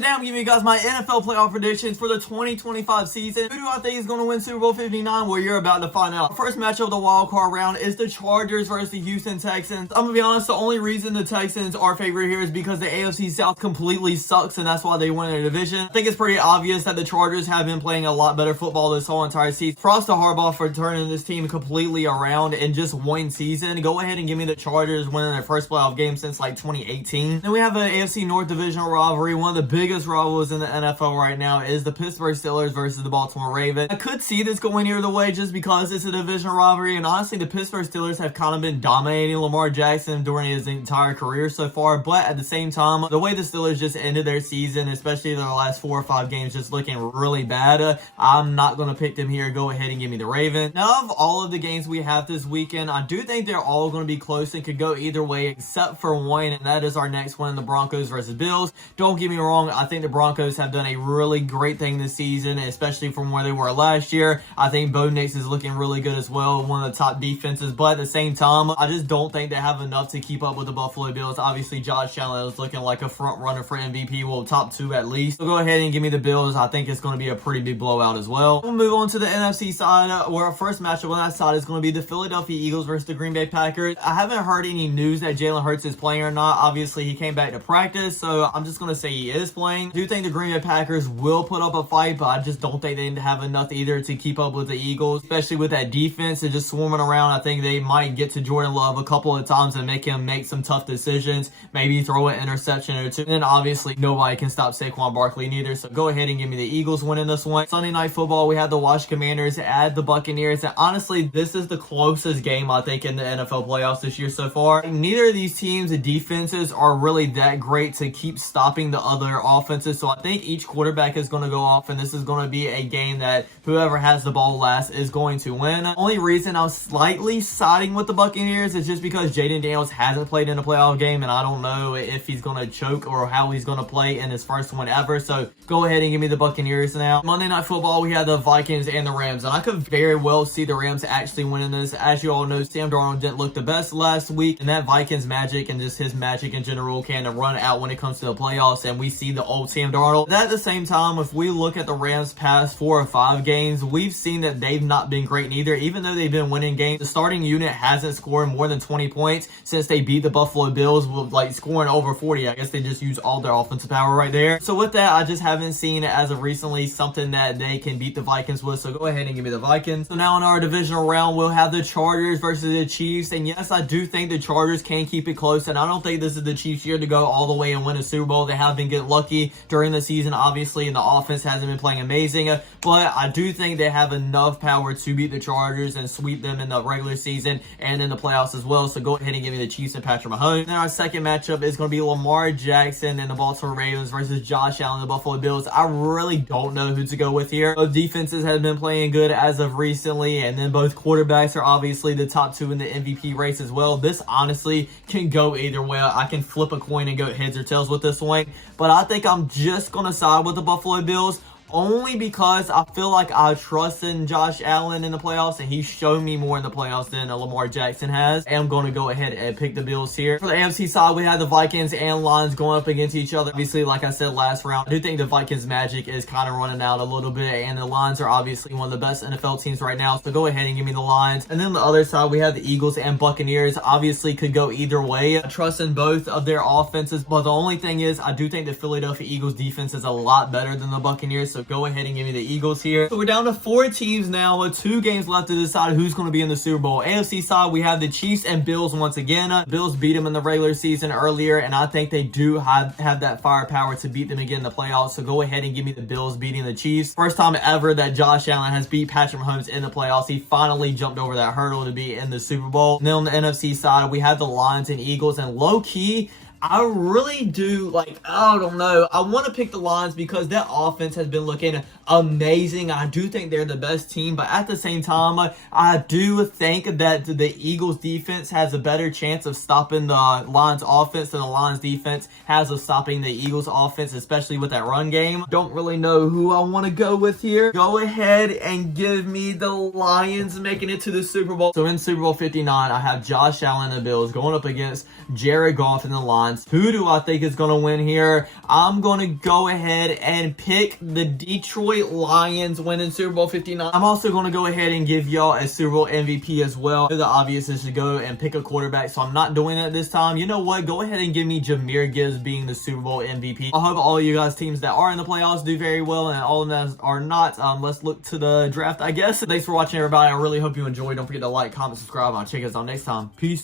Today I'm giving you guys my NFL playoff predictions for the 2025 season. Who do I think is going to win Super Bowl 59? Well, you're about to find out. First matchup of the wild card round is the Chargers versus the Houston Texans. I'm going to be honest, the only reason the Texans are favored here is because the AFC South completely sucks, and that's why they win their division. I think it's pretty obvious that the Chargers have been playing a lot better football this whole entire season. Props to Harbaugh for turning this team completely around in just one season. Go ahead and give me the Chargers winning their first playoff game since like 2018. Then we have an AFC North divisional rivalry. One of the biggest rivals in the NFL right now is the Pittsburgh Steelers versus the Baltimore Ravens. I could see this going either way just because it's a divisional rivalry, and honestly the Pittsburgh Steelers have kind of been dominating Lamar Jackson during his entire career so far, but at the same time, the way the Steelers just ended their season, especially their last 4 or 5 games, just looking really bad, I'm not going to pick them here. Go ahead and give me the Ravens. Now, of all of the games we have this weekend, I do think they're all going to be close and could go either way except for one, and that is our next one, the Broncos versus Bills. Don't get me wrong, I think the Broncos have done a really great thing this season, especially from where they were last year. I think Bo Nix is looking really good as well, one of the top defenses, but at the same time, I just don't think they have enough to keep up with the Buffalo Bills. Obviously, Josh Allen is looking like a front runner for MVP, well, top 2 at least. So go ahead and give me the Bills. I think it's going to be a pretty big blowout as well. We'll move on to the NFC side, where our first matchup on that side is going to be the Philadelphia Eagles versus the Green Bay Packers. I haven't heard any news that Jalen Hurts is playing or not. Obviously, he came back to practice, so I'm just going to say he is playing. I do think the Green Bay Packers will put up a fight, but I just don't think they have enough either to keep up with the Eagles, especially with that defense. They're just swarming around. I think they might get to Jordan Love a couple of times and make him make some tough decisions, maybe throw an interception or two. And then obviously nobody can stop Saquon Barkley neither, so go ahead and give me the Eagles winning this one. Sunday Night Football, we have the Washington Commanders at the Buccaneers, and honestly this is the closest game I think in the NFL playoffs this year so far. Neither of these teams' defenses are really that great to keep stopping the other offenses, so I think each quarterback is going to go off, and this is going to be a game that whoever has the ball last is going to win. Only reason I'm slightly siding with the Buccaneers is just because Jaden Daniels hasn't played in a playoff game, and I don't know if he's going to choke or how he's going to play in his first one ever, so go ahead and give me the Buccaneers now. Monday Night Football, we had the Vikings and the Rams, and I could very well see the Rams actually winning this. As you all know, Sam Darnold didn't look the best last week, and that Vikings magic and just his magic in general can run out when it comes to the playoffs, and we see the old Sam Darnold. But at the same time, if we look at the Rams past 4 or 5 games, we've seen that they've not been great neither. Even though they've been winning games, the starting unit hasn't scored more than 20 points since they beat the Buffalo Bills with like scoring over 40. I guess they just use all their offensive power right there. So with that, I just haven't seen as of recently something that they can beat the Vikings with, so go ahead and give me the Vikings. So now in our divisional round, we'll have the Chargers versus the Chiefs, and yes, I do think the Chargers can keep it close, and I don't think this is the Chiefs' year to go all the way and win a Super Bowl. They have been getting lucky during the season, obviously, and the offense hasn't been playing amazing, but I do think they have enough power to beat the Chargers and sweep them in the regular season and in the playoffs as well, so go ahead and give me the Chiefs and Patrick Mahomes. Then our second matchup is going to be Lamar Jackson and the Baltimore Ravens versus Josh Allen and the Buffalo Bills. I really don't know who to go with here. Both defenses have been playing good as of recently, and then both quarterbacks are obviously the top 2 in the MVP race as well. This honestly can go either way. I can flip a coin and go heads or tails with this one, but I think I'm just going to side with the Buffalo Bills, only because I feel like I trust in Josh Allen in the playoffs, and he's shown me more in the playoffs than Lamar Jackson has, and I'm going to go ahead and pick the Bills here. For the AFC side, we have the Vikings and Lions going up against each other. Obviously, like I said last round, I do think the Vikings magic is kind of running out a little bit, and the Lions are obviously one of the best NFL teams right now, so go ahead and give me the Lions. And then on the other side, we have the Eagles and Buccaneers. Obviously, could go either way. I trust in both of their offenses, but the only thing is, I do think the Philadelphia Eagles defense is a lot better than the Buccaneers, so go ahead and give me the Eagles here. So we're down to 4 teams now with 2 games left to decide who's going to be in the Super Bowl. AFC side, we have the Chiefs and Bills once again. Bills beat them in the regular season earlier, and I think they do have that firepower to beat them again in the playoffs, so go ahead and give me the Bills beating the Chiefs. First time ever that Josh Allen has beat Patrick Mahomes in the playoffs. He finally jumped over that hurdle to be in the Super Bowl. And then on the NFC side, we have the Lions and Eagles, and low-key, I really do, I don't know. I want to pick the Lions because that offense has been looking amazing. I do think they're the best team, but at the same time, I do think that the Eagles defense has a better chance of stopping the Lions offense than the Lions defense has of stopping the Eagles offense, especially with that run game. Don't really know who I want to go with here. Go ahead and give me the Lions making it to the Super Bowl. So in Super Bowl 59, I have Josh Allen and the Bills going up against Jared Goff and the Lions. lines. Who do I think is going to win here? I'm going to go ahead and pick the Detroit Lions winning Super Bowl 59. I'm also going to go ahead and give y'all a Super Bowl MVP as well. The obvious is to go and pick a quarterback, so I'm not doing that this time. You know what? Go ahead and give me Jahmyr Gibbs being the Super Bowl MVP. I hope all of you guys teams that are in the playoffs do very well, and all of them that are not, let's look to the draft, I guess. Thanks for watching, everybody. I really hope you enjoyed. Don't forget to like, comment, subscribe, and I'll check you guys out next time. Peace.